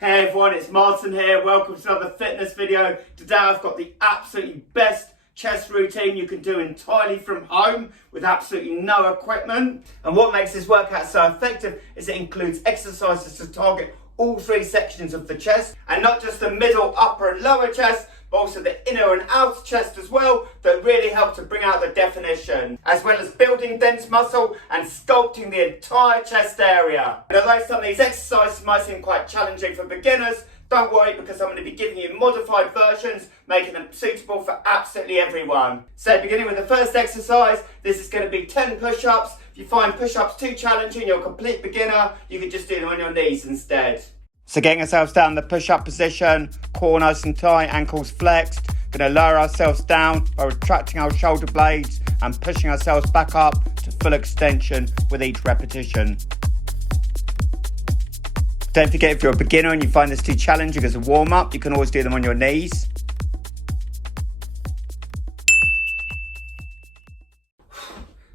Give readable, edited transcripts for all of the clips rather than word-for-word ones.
Hey everyone, it's Martin here. Welcome to another fitness video. Today I've got the absolutely best chest routine you can do entirely from home with absolutely no equipment. And what makes this workout so effective is it includes exercises to target all three sections of the chest, and not just the middle, upper and lower chest, but also the inner and outer chest as well, that really help to bring out the definition, as well as building dense muscle and sculpting the entire chest area. And although some of these exercises might seem quite challenging for beginners, don't worry, because I'm going to be giving you modified versions, making them suitable for absolutely everyone. So beginning with the first exercise, this is going to be 10 push-ups. If you find push-ups too challenging, you're a complete beginner, you can just do them on your knees instead. So getting ourselves down in the push-up position, core nice and tight, ankles flexed. Going to lower ourselves down by retracting our shoulder blades and pushing ourselves back up to full extension with each repetition. Don't forget, if you're a beginner and you find this too challenging as a warm-up, you can always do them on your knees.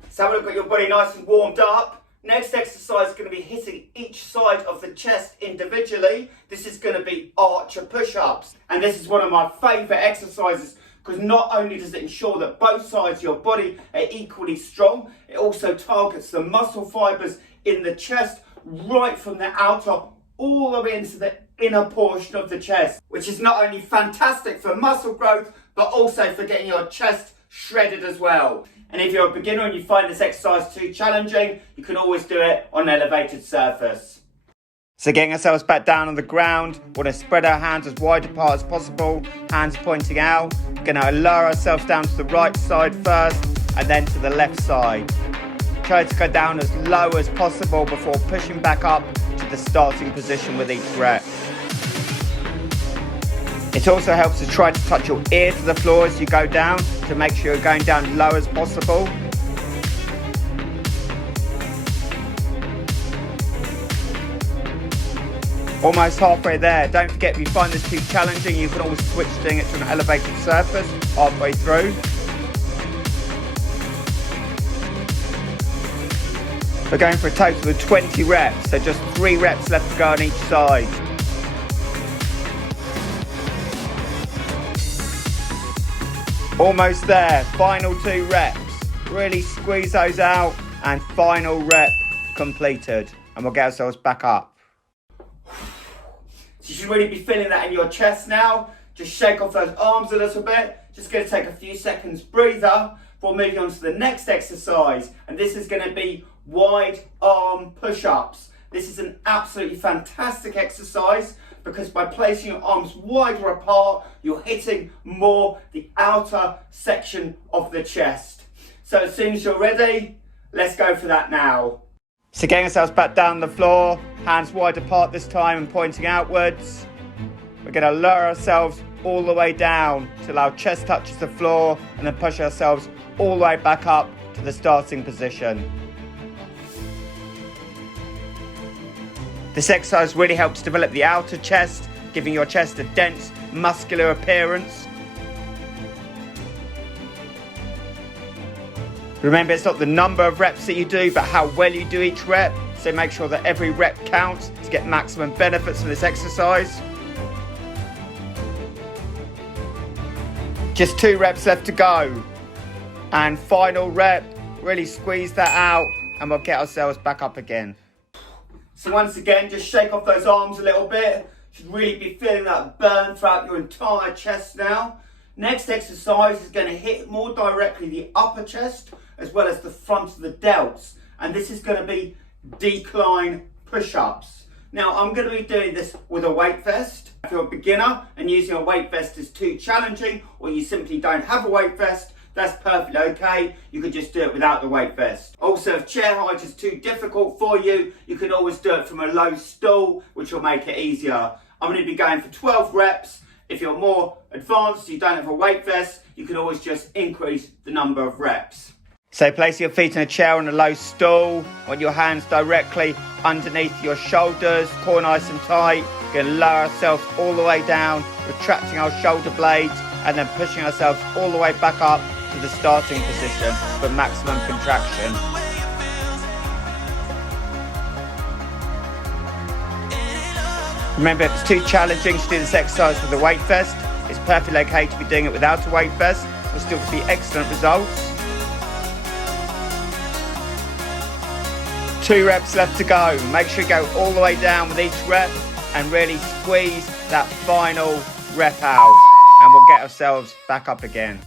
So have a look at your body nice and warmed up. Next exercise is going to be hitting each side of the chest individually. This is going to be archer push-ups. And this is one of my favourite exercises because not only does it ensure that both sides of your body are equally strong, it also targets the muscle fibres in the chest right from the outer all the way into the inner portion of the chest, which is not only fantastic for muscle growth, but also for getting your chest shredded as well. And if you're a beginner and you find this exercise too challenging, you can always do it on an elevated surface. So getting ourselves back down on the ground, we want to spread our hands as wide apart as possible, hands pointing out. We're going to lower ourselves down to the right side first and then to the left side. Try to go down as low as possible before pushing back up to the starting position with each rep. It also helps to try to touch your ear to the floor as you go down to make sure you're going down low as possible. Almost halfway there. Don't forget, if you find this too challenging, you can always switch doing it to an elevated surface halfway through. We're going for a total of 20 reps, so just 3 reps left to go on each side. Almost there, final 2 reps. Really squeeze those out and final rep completed. And we'll get ourselves back up. So you should really be feeling that in your chest now. Just shake off those arms a little bit. Just going to take a few seconds breather before moving on to the next exercise. And this is going to be wide arm push-ups. This is an absolutely fantastic exercise because by placing your arms wider apart, you're hitting more the outer section of the chest. So as soon as you're ready, let's go for that now. So getting ourselves back down on the floor, hands wide apart this time and pointing outwards. We're going to lower ourselves all the way down till our chest touches the floor and then push ourselves all the way back up to the starting position. This exercise really helps develop the outer chest, giving your chest a dense, muscular appearance. Remember, it's not the number of reps that you do, but how well you do each rep. So make sure that every rep counts to get maximum benefits from this exercise. Just 2 reps left to go. And final rep, really squeeze that out and we'll get ourselves back up again. So once again, just shake off those arms a little bit. Should really be feeling that burn throughout your entire chest now. Next exercise is going to hit more directly the upper chest as well as the front of the delts. And this is going to be decline push-ups. Now I'm going to be doing this with a weight vest. If you're a beginner and using a weight vest is too challenging, or you simply don't have a weight vest, that's perfectly okay. You can just do it without the weight vest. Also, if chair height is too difficult for you, you can always do it from a low stool, which will make it easier. I'm going to be going for 12 reps. If you're more advanced, you don't have a weight vest, you can always just increase the number of reps. So place your feet in a chair on a low stool. Want your hands directly underneath your shoulders, core nice and tight. We're going to lower ourselves all the way down, retracting our shoulder blades and then pushing ourselves all the way back up to the starting position for maximum contraction. Remember, if it's too challenging to do this exercise with a weight vest, it's perfectly okay to be doing it without a weight vest. We'll still be excellent results. 2 reps left to go. Make sure you go all the way down with each rep and really squeeze that final rep out. And we'll get ourselves back up again.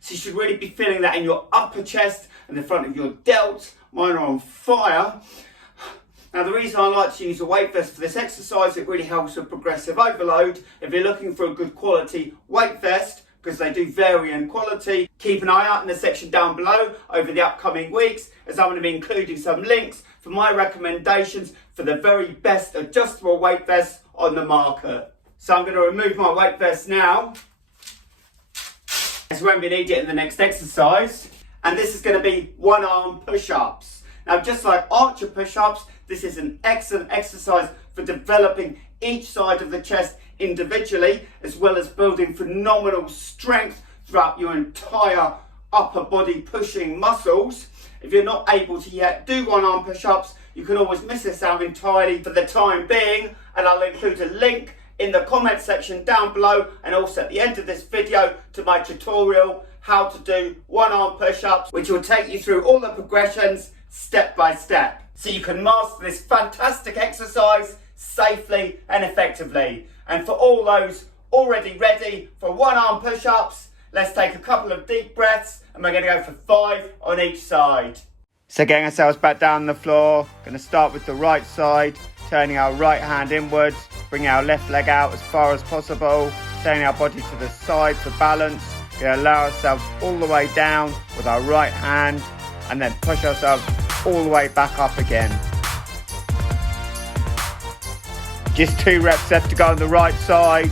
So you should really be feeling that in your upper chest and the front of your delts. Mine are on fire. Now the reason I like to use a weight vest for this exercise, it really helps with progressive overload. If you're looking for a good quality weight vest, because they do vary in quality, keep an eye out in the section down below over the upcoming weeks, as I'm going to be including some links for my recommendations for the very best adjustable weight vests on the market. So I'm going to remove my weight vest now, as when we need it in the next exercise. And this is going to be 1-arm push-ups. Now, just like archer push-ups, this is an excellent exercise for developing each side of the chest individually, as well as building phenomenal strength throughout your entire upper body pushing muscles. If you're not able to yet do 1-arm push-ups, you can always miss this out entirely for the time being, and I'll include a link in the comment section down below and also at the end of this video to my tutorial how to do 1-arm push-ups, which will take you through all the progressions step by step, so you can master this fantastic exercise safely and effectively. And for all those already ready for 1-arm push-ups, let's take a couple of deep breaths and we're going to go for 5 on each side. So getting ourselves back down on the floor, going to start with the right side, turning our right hand inwards, bringing our left leg out as far as possible, turning our body to the side for balance. Going to allow ourselves all the way down with our right hand and then push ourselves all the way back up again. Just 2 reps left to go on the right side.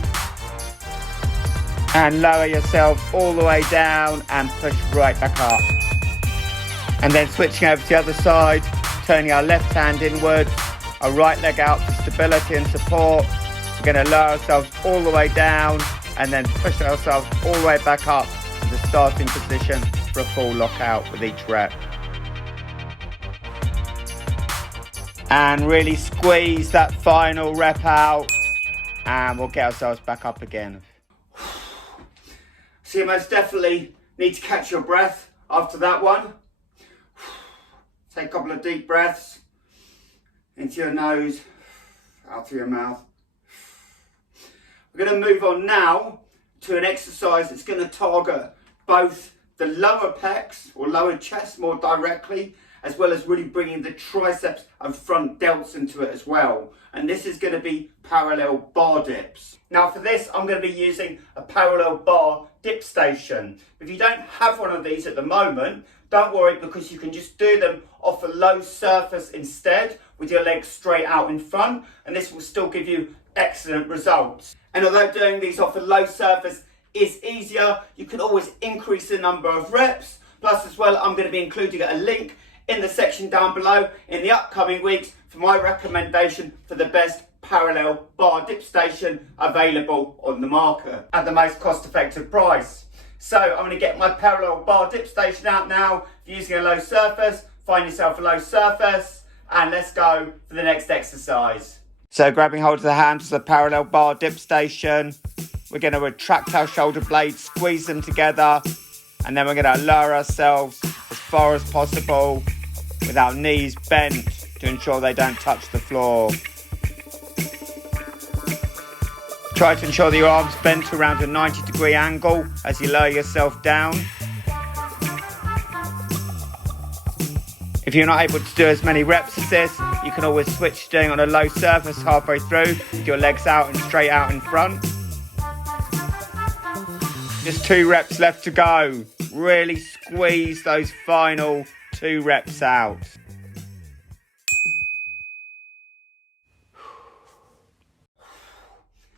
And lower yourself all the way down and push right back up. And then switching over to the other side, turning our left hand inward, our right leg out for stability and support. We're going to lower ourselves all the way down and then push ourselves all the way back up to the starting position for a full lockout with each rep. And really squeeze that final rep out and we'll get ourselves back up again. So you most definitely need to catch your breath after that one. Take a couple of deep breaths into your nose, out through your mouth. We're going to move on now to an exercise that's going to target both the lower pecs or lower chest more directly, as well as really bringing the triceps and front delts into it as well. And this is going to be parallel bar dips. Now for this, I'm going to be using a parallel bar dip station. If you don't have one of these at the moment, don't worry, because you can just do them off a low surface instead with your legs straight out in front, and this will still give you excellent results. And although doing these off a low surface is easier, you can always increase the number of reps. Plus as well, I'm going to be including a link in the section down below in the upcoming weeks for my recommendation for the best parallel bar dip station available on the market at the most cost-effective price. So I'm going to get my parallel bar dip station out now. If you're using a low surface, find yourself a low surface and let's go for the next exercise. So grabbing hold of the handles of the parallel bar dip station, we're going to retract our shoulder blades, squeeze them together, and then we're going to lower ourselves as far as possible with our knees bent to ensure they don't touch the floor. Try to ensure that your arms bent to around a 90-degree angle as you lower yourself down. If you're not able to do as many reps as this, you can always switch to doing on a low surface halfway through with your legs out and straight out in front. Just 2 reps left to go. Really squeeze those final 2 reps out.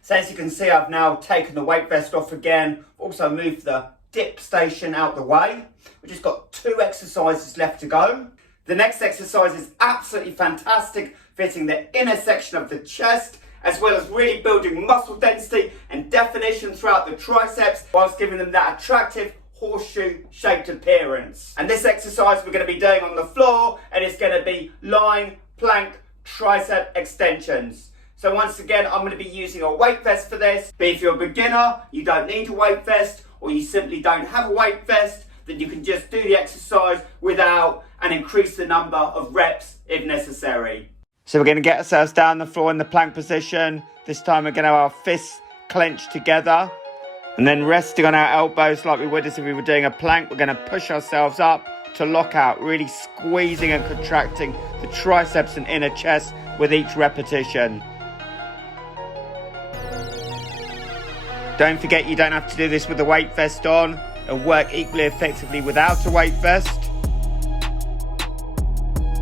So as you can see, I've now taken the weight vest off again. Also moved the dip station out the way. We've just got 2 exercises left to go. The next exercise is absolutely fantastic, fitting the inner section of the chest, as well as really building muscle density and definition throughout the triceps, whilst giving them that attractive horseshoe-shaped appearance. And this exercise we're going to be doing on the floor, and it's going to be lying plank tricep extensions. So once again, I'm going to be using a weight vest for this. But if you're a beginner, you don't need a weight vest, or you simply don't have a weight vest, then you can just do the exercise without and increase the number of reps if necessary. So we're going to get ourselves down the floor in the plank position. This time we're going to have our fists clenched together. And then resting on our elbows like we would as if we were doing a plank, we're going to push ourselves up to lock out, really squeezing and contracting the triceps and inner chest with each repetition. Don't forget, you don't have to do this with a weight vest on. It'll work equally effectively without a weight vest.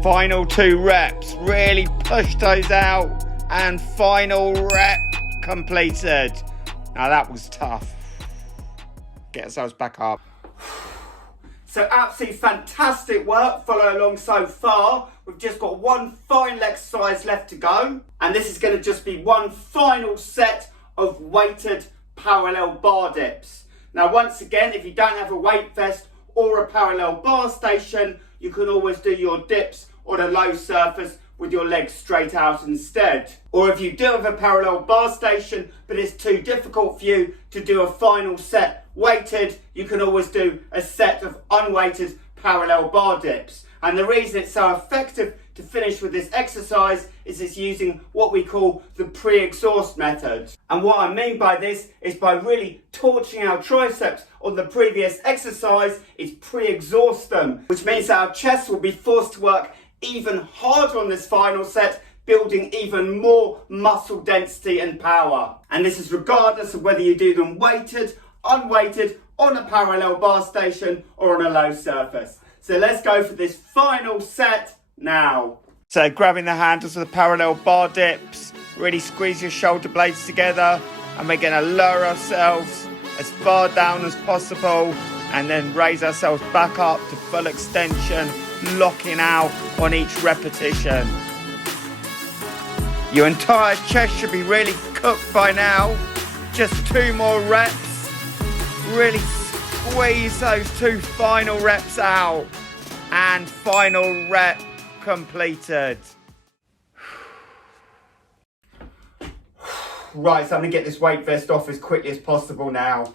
Final 2 reps. Really push those out. And final rep completed. Now that was tough. Get ourselves back up. So absolutely fantastic work. Follow along so far. We've just got one final exercise left to go. And this is going to just be one final set of weighted parallel bar dips. Now once again, if you don't have a weight vest or a parallel bar station, you can always do your dips on a low surface with your legs straight out instead. Or if you do have a parallel bar station but it's too difficult for you to do a final set weighted, you can always do a set of unweighted parallel bar dips. And the reason it's so effective to finish with this exercise is it's using what we call the pre-exhaust method. And what I mean by this is by really torching our triceps on the previous exercise, is pre-exhaust them, which means that our chest will be forced to work even harder on this final set, building even more muscle density and power. And this is regardless of whether you do them weighted, unweighted, on a parallel bar station or on a low surface. So let's go for this final set now. So grabbing the handles of the parallel bar dips, really squeeze your shoulder blades together, and we're going to lower ourselves as far down as possible and then raise ourselves back up to full extension, locking out on each repetition. Your entire chest should be really cooked by now. Just 2 more reps. Really squeeze those 2 final reps out. And final rep completed. Right, so I'm going to get this weight vest off as quickly as possible now.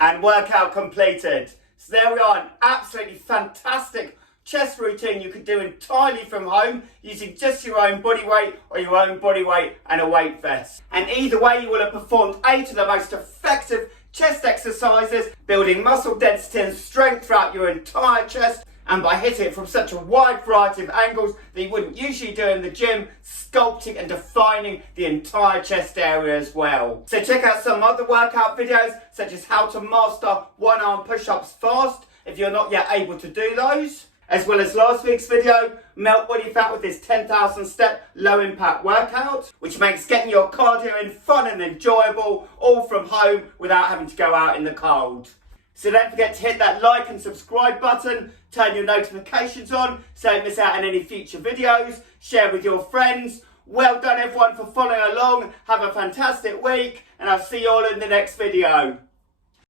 And workout completed. So there we are, an absolutely fantastic chest routine you can do entirely from home using just your own body weight or your own body weight and a weight vest. And either way, you will have performed 8 of the most effective chest exercises, building muscle density and strength throughout your entire chest, and by hitting it from such a wide variety of angles that you wouldn't usually do in the gym, sculpting and defining the entire chest area as well. So check out some other workout videos, such as how to master 1-arm push-ups fast if you're not yet able to do those, as well as last week's video, melt body fat with this 10,000 step low impact workout, which makes getting your cardio in fun and enjoyable, all from home without having to go out in the cold. So don't forget to hit that like and subscribe button, turn your notifications on so you don't miss out on any future videos, share with your friends. Well done everyone for following along, have a fantastic week, and I'll see you all in the next video.